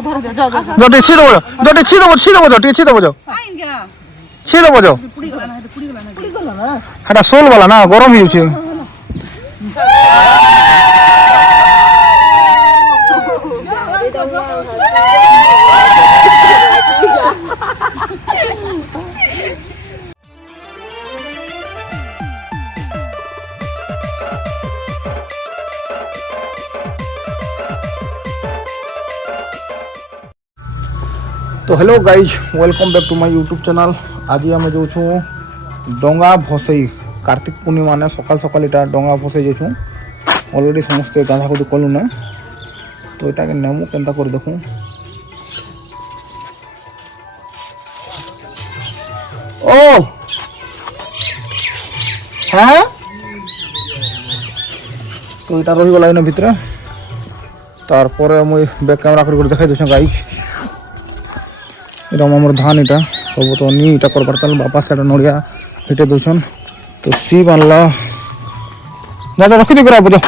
T छि दबो जो टी छि दबो जो टी छि दबो जो छि दबो जो हटा सोल वाला ना गरम ही छै तो hello guys welcome back to my YouTube channel. आज आम जो डंगा भसई कार्तिक पूर्णिमा ने सकाल सकाल इटा डंगा भसई जाऊँ अलरेडी समस्ते गाधा गुधी कलु ना तो इटा के नेमु केनता कर देखूँ। ओ हाँ तो इटा रही गला इन भितर तार पर मुई बैक कैमरा कर देखा दूसरा गाइज इटा आम धान इटा सब तो नी इटा कर पारता बापा से नड़िया हिटे दूसन तो सी बांधला दादा रखी दी करा बुझो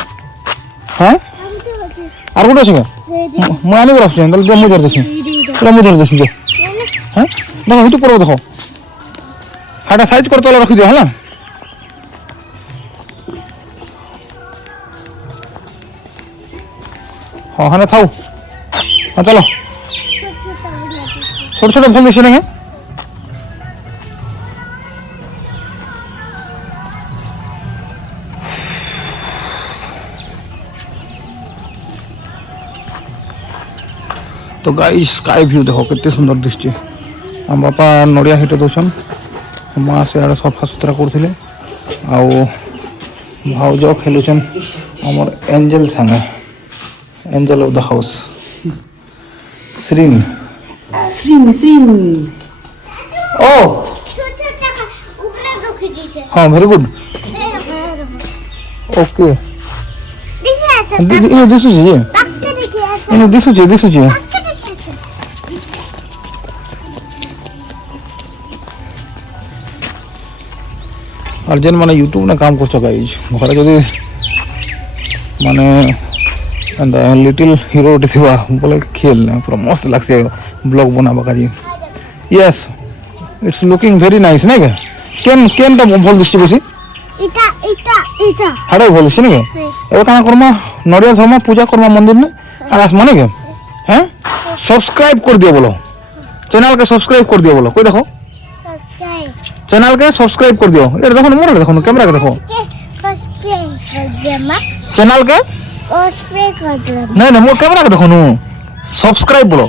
हाँ आर गुटे अछि मैं आनी रखछ दल दे मुझर देसी पूरा मुझर देसी जो हां देखो हिटू पर देखो हाटा साइज कर तला रखी दियो हला हां हने थाऊ हां चलो छोटे छोटे फूल दिखे तो गाइस स्काई व्यू देखो कितने सुंदर दिशे हम बापा नड़िया हिटे दौन माँ से आड़े सफा सुतरा करते भाउज खेलुन आमर एंजल सांगे एंजल ऑफ द हाउस श्रीन ओ हाँ वेरी गुड ओके दिसुची और जेन माने यूट्यूब ने काम कर गाइज घर जदि माने लिटिल हीरो थिबा बोले खेल पूरा मस्त लगसे ब्लॉग बनाबा काजी yes it's looking very nice ना केन केन ता भल दिसछि बेसी हाडे भल दिसछि ने ए काना करमा नड़िया धर्मा पूजा करमा मंदिर ने आकाश माने के हैं सब्सक्राइब कर दियो बोलो चैनल के सब्सक्राइब कर दियो बोलो कोई देखो चैनल के सब्सक्राइब कर दियो ये देखो मोर देखो कैमरा के देखो चैनल के नहीं नहीं मोर कैमरा के देखो नु सब्सक्राइब बोलो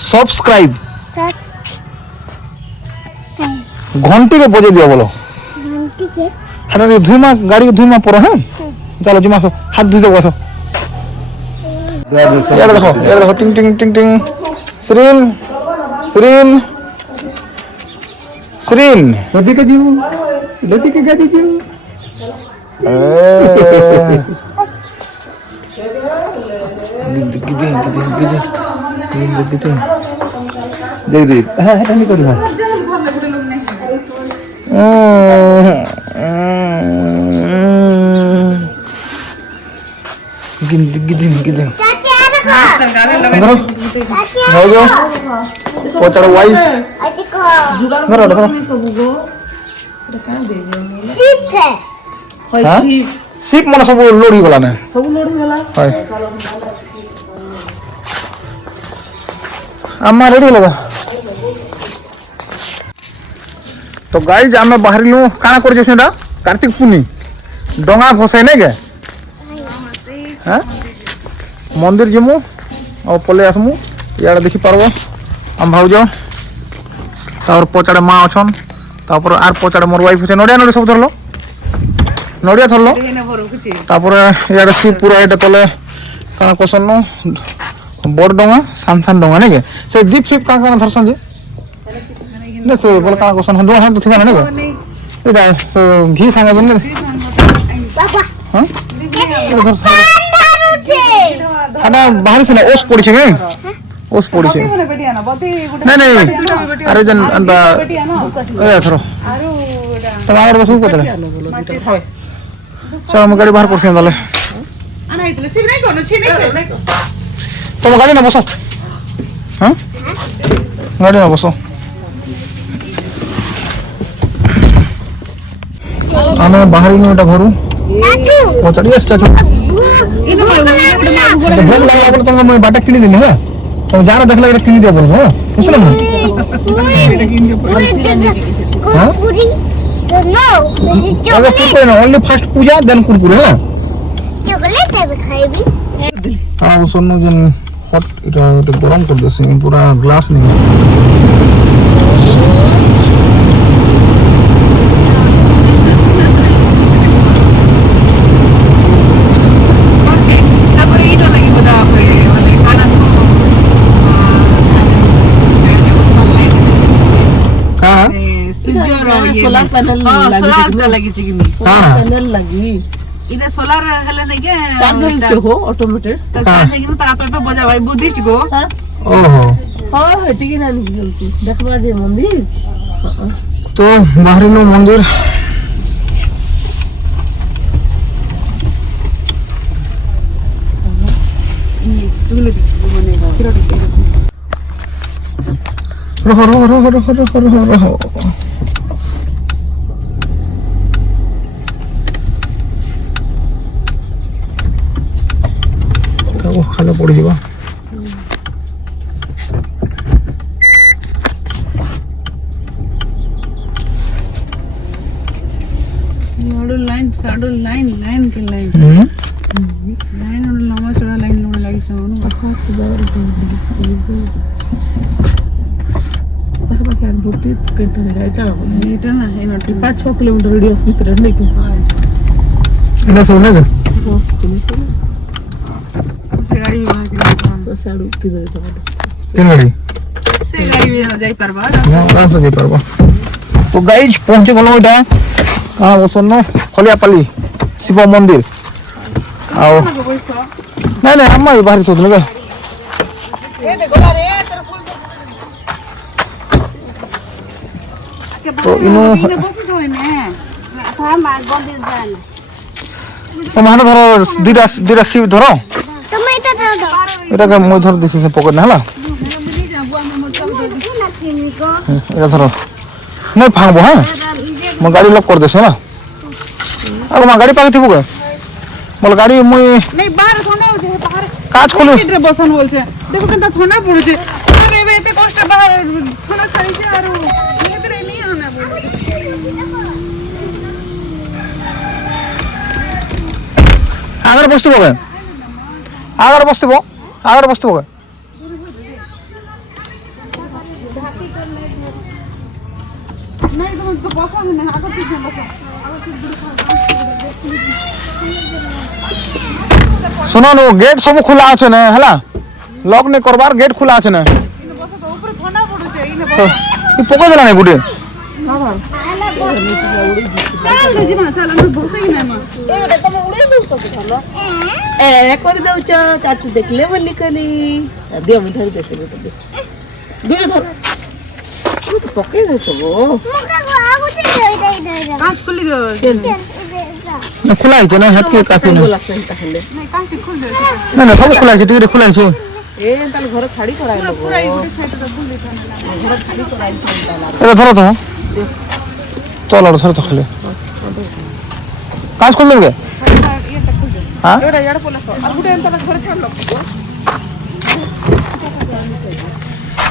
सब्सक्राइब घंटी के बजे दियो बोलो घंटी के अरे धुमा गाड़ी के धुमा पर है चलो जुमा सो हाथ धुई दो बसो यार देखो टिंग टिंग टिंग टिंग श्रीन श्रीन श्रीन लती के जीव लती के गाड़ी जीव देख देख हाँ नहीं करूँ गिदिन पचार वाइफ घर घर सिप मन सब लोड गला ना सब लोड गला आमा रेडी लगा तो गाइज आमे बाहरिलु काना कर जेसेडा कार्तिक पूर्णी डंगा भसाई नै के हां मंदिर जिमु और पले आसमु यार देखि पारबो हम भाउजो तार पचाड़े माँ अछन तापर आर पचाड़े मोर वाइफ छे नडिया नडी सब धरलो नडिया धरलो तापर यार सी पूरा एटा तले काना कोसन बड़ डंगा सान डंगा नै के से दीप शिप काना धरसन जे ने से बोल काना कोसन हम दोहा तो थिबा नै के एटा घी सांगा जने पापा हां हाडा बाहर से ना ओस पड़ी छे ओस पड़ी छे नहीं नहीं अरे जन अंदा ए थरो तमार बसु कोतले चलो हम गाड़ी बाहर पड़से दाले आना इतले सिब नहीं कोनो छी नहीं तुम गाड़ी ना बसो हाँ गाड़ी में बसो आम बाहर एटा घर पचारि भोग लगा बोले तुम बाटा किणी देनी है तुम जार देखला किणी दिया बोल हाँ बुझल ना ओनली फर्स्ट पूजा देन कुरकुरे है चॉकलेट खाइबी हां सोनो जन हट इटा गरम कर देसी पूरा ग्लास नहीं सोलार पैनल लगी पैनल लगी इने सोलार हले नहीं के चार्ज हो ऑटोमेटेड तो चार्ज है कि तारा पे बजा भाई बुद्धिस्ट को ओहो हां हटी के ना निकलती देखबा जे मंदिर तो बाहरी नो मंदिर रहो खाना पड़ जावा लाइन के लाइन और लंबा चौड़ा लाइन लोग लगी सामने आकाश से बाहर यार बहुत घंटा लगा चला এটা না এই নটি 5-6 কিলোমিটার রেডিয়াস ভিতরে নাকি এটা সোনে के से गाड़ी में के साडू किधर तो केन गाड़ी से गाड़ी में जाई परबा हां से जाई परबा तो गाइस पहुंचे गलो एटा कहां वो सुनो खलियापल्ली शिव मंदिर आओ नहीं नहीं हम बाहर सोच लगे ए देखो रे तेरे फूल तो इनो बस होय ने था मार बंदिर जान तो मान धरो दीरा शिव धरो तुम इटा धरो एटा के মই धर दिस से पकड़ ना हला एटा धरो नहीं भांगबो हां मैं गाड़ी लॉक कर देसे ना अब मैं गाड़ी पाके थिबो के मोल गाड़ी মই नहीं बाहर थोड़ा हो जे बाहर काच खोलो सीट रे बसन बोल छे देखो केनता थोड़ा पड़ो छे आगे बे एते कष्ट बाहर थोड़ा खड़ी छे आरो एतरे नहीं आना बोल आगर बसतो के आगर बसतो के नहीं तो बसा नहीं आगे पीछे बसा सुनो नो गेट सब खुला আছে না हला लॉक नहीं करबार गेट खुला আছে না इन बसा तो ऊपर ठंडा पड़ो छे इन ई पको देला नहीं गुडे बाबा चल जी मां चल हम बसे ही नहीं मां एटा तुम उड़े दो तो चलो ए कर दो चाचू देख ले बोली कली दे हम धर देसे दूर धर तो पके दो छगो कांच खुली दो ना खुला है ना हाथ के काफी ना बोला से ताहले नहीं कांच खुल दे ना सब खुला है टिकट खुला है ए ताल घर छाड़ी कराई लो पूरा ई गुडी साइड रे बुल देता ना घर छाड़ी कराई एरा धरो तो चलो धरो तो खले कांच खोल दोगे ये तक खुल दे हां एड़ा यार बोला सो अब गुडी अंत घर छाड़ लो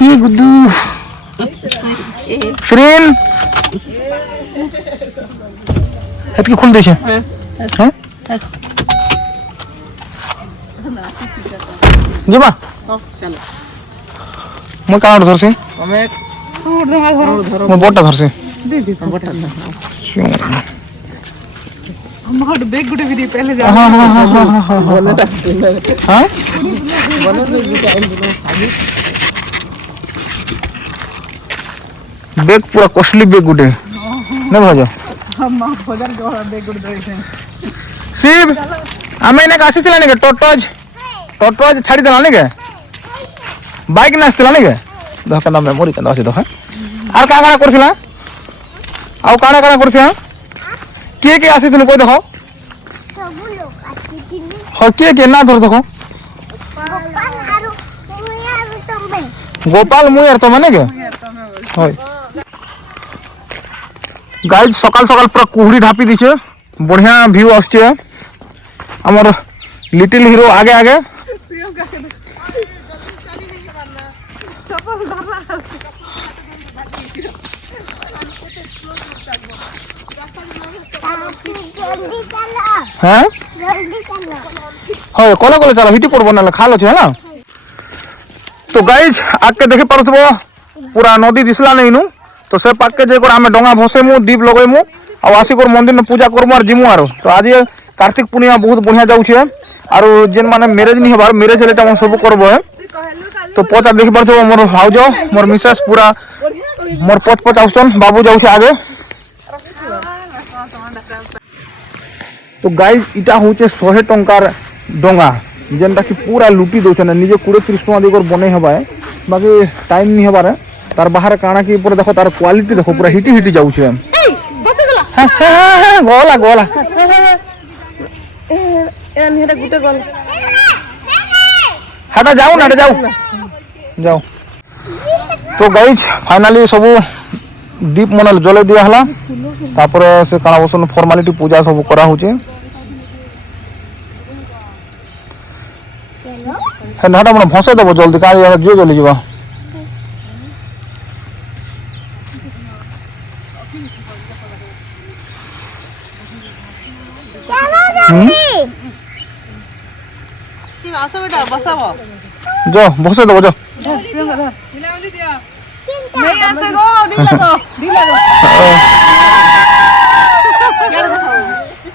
ये गुद्दू श्रीन हट के खुल दे छे हैं जीबा चलो मैं कान धर से हमें और दे घर मैं बोटा धर से दे बटन हम हट बैग गुडी वीडियो पहले जा हां हां हां हां हां बोलता हां बैग पूरा कॉस्टली बैग गुडे ना भाजो हम मां भोजन के बैग गुडी दे शिव आमे ने कासी थिला ने टोटोज छाड़ी देला ने के बाइक नाचतिला ने के दहका मेमोरी कंदा अछि दह आर का करथिला आउ काना करथिला के आसीथिन कोइ देखो सब लोग आसीथिन हो के ना धर देखो पप्पा आरो तुम गोपाल मुई यार तो माने के होय गाइस सकाल सकाल पूरा कुहड़ी ढापी दिछे बढ़िया व्यू आछे हमर लिटिल हीरो आगे आगे हाँ हाँ कले कले चलो हिटी पड़ब ना खाल अच्छे है ना तो गाइज आगे देखी पार्थ्व पूरा नदी दिसला नहीं नु तो से पाके जे आम डंगा भसेमु दीप लगेमु आसिक मंदिर में पूजा करमु और जिमु आरो तो आज कार्तिक पूर्णिमा बहुत बढ़िया जाऊे आरो जेन माने मैरेज नहीं हबार मैरेज हेले सब करबो है तो पच देखी पार्थ्व मोर भाउज मोर मिसेस पूरा मोर पच आउसन बाबू जाऊे आगे तो गाइज इटा होचे 100 टंकार डंगा जेनटा कि पूरा लुटी दौन निजे 20-30 टका देकर बने हवा बाकी टाइम नहीं हबार तार बाहर काना कि पूरा देखो तार क्वालिटी देखो पूरा हिटी हिटी जाऊे गला गला हटा जाओ ना जाओ जाओ तो गाइज फाइनाली सब दीप मन जले दिया हला तापर से काना बसन फॉर्मालिटी पूजा सब करा होचे हटा मन भसे देबो जल्दी का जो जल्दी जीवा जो भसे देबो जो नहीं ऐसे गो ढीला गो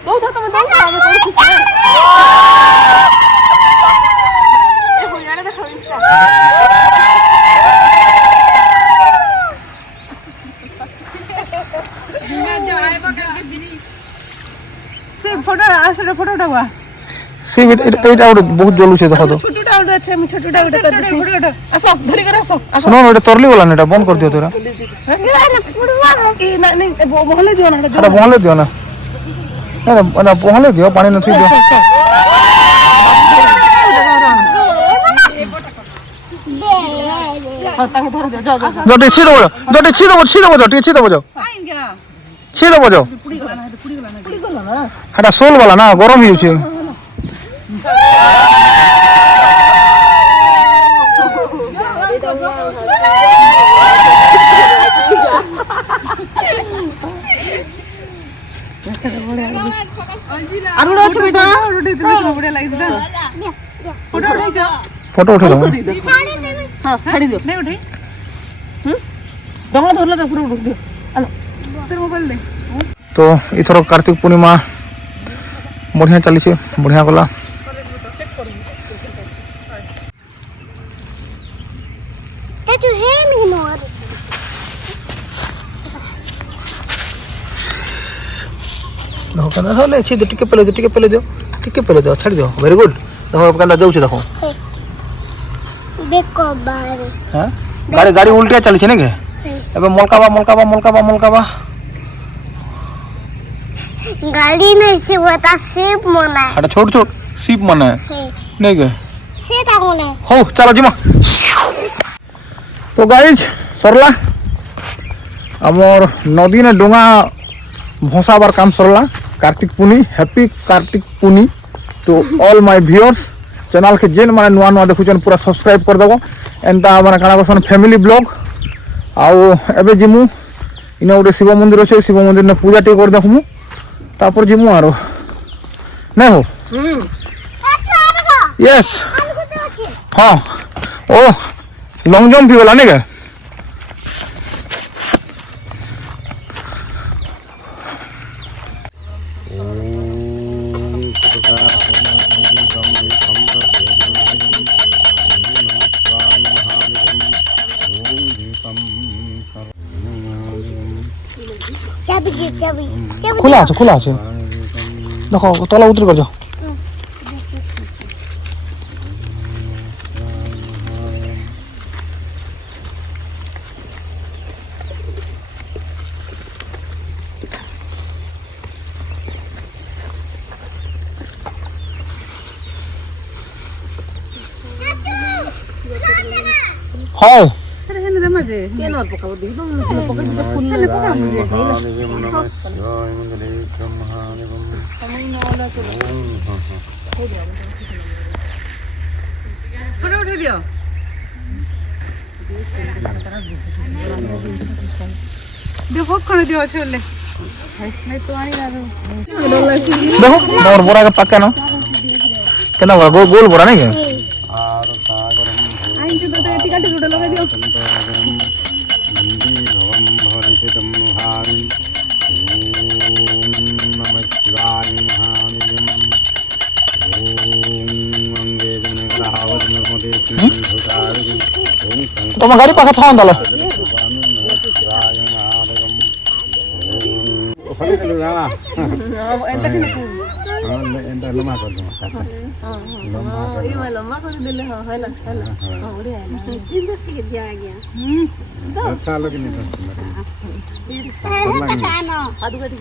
बहुत तो मैं देखो हम ए हो यार देखो इसका जो आएबा करके बिनी से फोटो आसे फोटो उठावा सी एटा बहुत जलू छे देखो तो छोटूटा उठा छे मैं छोटूटा उठा कर दे फोटो उठा आसो धरी कर आसो सुनो एटा तरली वाला नेटा बंद कर दियो तोरा ए नहीं बहले दियो ना अरे बहले दियो ना ना बहले दियो पानी न थी दियो जोटी छी दबो जोटी छी दबो जोटी छी दबो जो आएंगे छी दबो जो पुड़ी गला ना हटा सोल वाला ना गरम ही छे अरुणा छ बेटा रोटी इतनी बढ़िया लगी था फोटो उठाई जा फोटो उठा लो हां छाड़ी दो नहीं उठाई डंगा धरला फोटो उठ दे हेलो तेरे मोबाइल दे तो इथर कार्तिक पूर्णिमा बढ़िया चली छे बढ़िया गला तो है नहीं मोर देखो कना होले छी टिके पहले दो छाड़ दो वेरी गुड देखो कना जाऊ छे देखो देखो बार हां गाड़ी गाड़ी उल्टिया चली छे ने के एबे मोलकाबा गाड़ी नहीं से बता सिर्फ मना हटा छोट सीप मने है नहीं के से ताकोने हो चलो जिमा तो गाइज सरला आमर नदी ने डोंगा भसाबार काम सरला कार्तिक पुनी हैप्पी कार्तिक पुनी तो ऑल माय व्यूअर्स चैनल के जेन माने नुआ नुआ देखुचन पूरा सब्सक्राइब कर दबो एंता माने काना बसन फैमिली ब्लॉग आउ एबे जिमु इने गोटे शिव मंदिर अच्छे शिव मंदिर ने पूजा टे कर देखमु तापर जिमु आरो नहीं हो यस हाँ ओ लॉन्ग जंप भी वाला नहीं क्या खुला আছে देखो तला उतर कर जाओ हाँ जे के न पकाओ दे दो न पका दे फुल ले पका मुझे समय न वाला तो उठे दियो देखो खड़े दियो छोले नहीं तो आनी ना देखो मोर बोरा का पक्का ना केना बोरा गोल बोरा नहीं के आई तो टिका टिका लगा दियो तुम गाड़ी पाखा था अंदर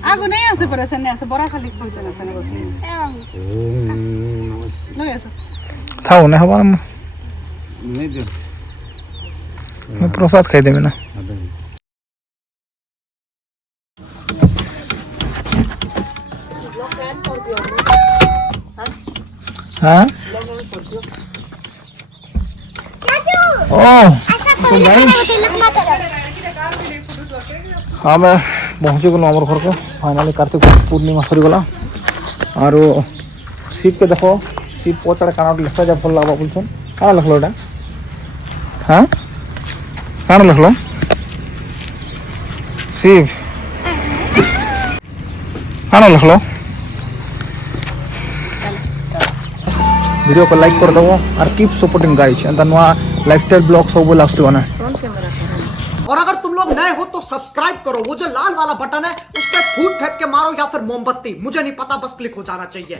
आगो नहीं आसे पर ऐसे नहीं आसे बड़ा खाली खोलते ना सने बस नहीं ऐसा था ना हवा नहीं दे मैं प्रसाद खाई देवे ना हाँ ओ तो गाइस हाँ मैं पहुँची गलु आमर घर को फाइनाली कार्तिक पूर्णिमा सरी गला और शिव के देखो शिव पचाड़े काना लिखा जा भल लगा बोलछन काना लिखलो एटा हाँ काना लिखलो शिव काना लिखलो वीडियो को लाइक कर दो और keep supporting guys and the lifestyle blog सब लास्ट बना और अगर तुम लोग नए हो तो सब्सक्राइब करो, वो जो लाल वाला बटन है उस पर फूट फेंक के मारो या फिर मोमबत्ती, मुझे नहीं पता, बस क्लिक हो जाना चाहिए।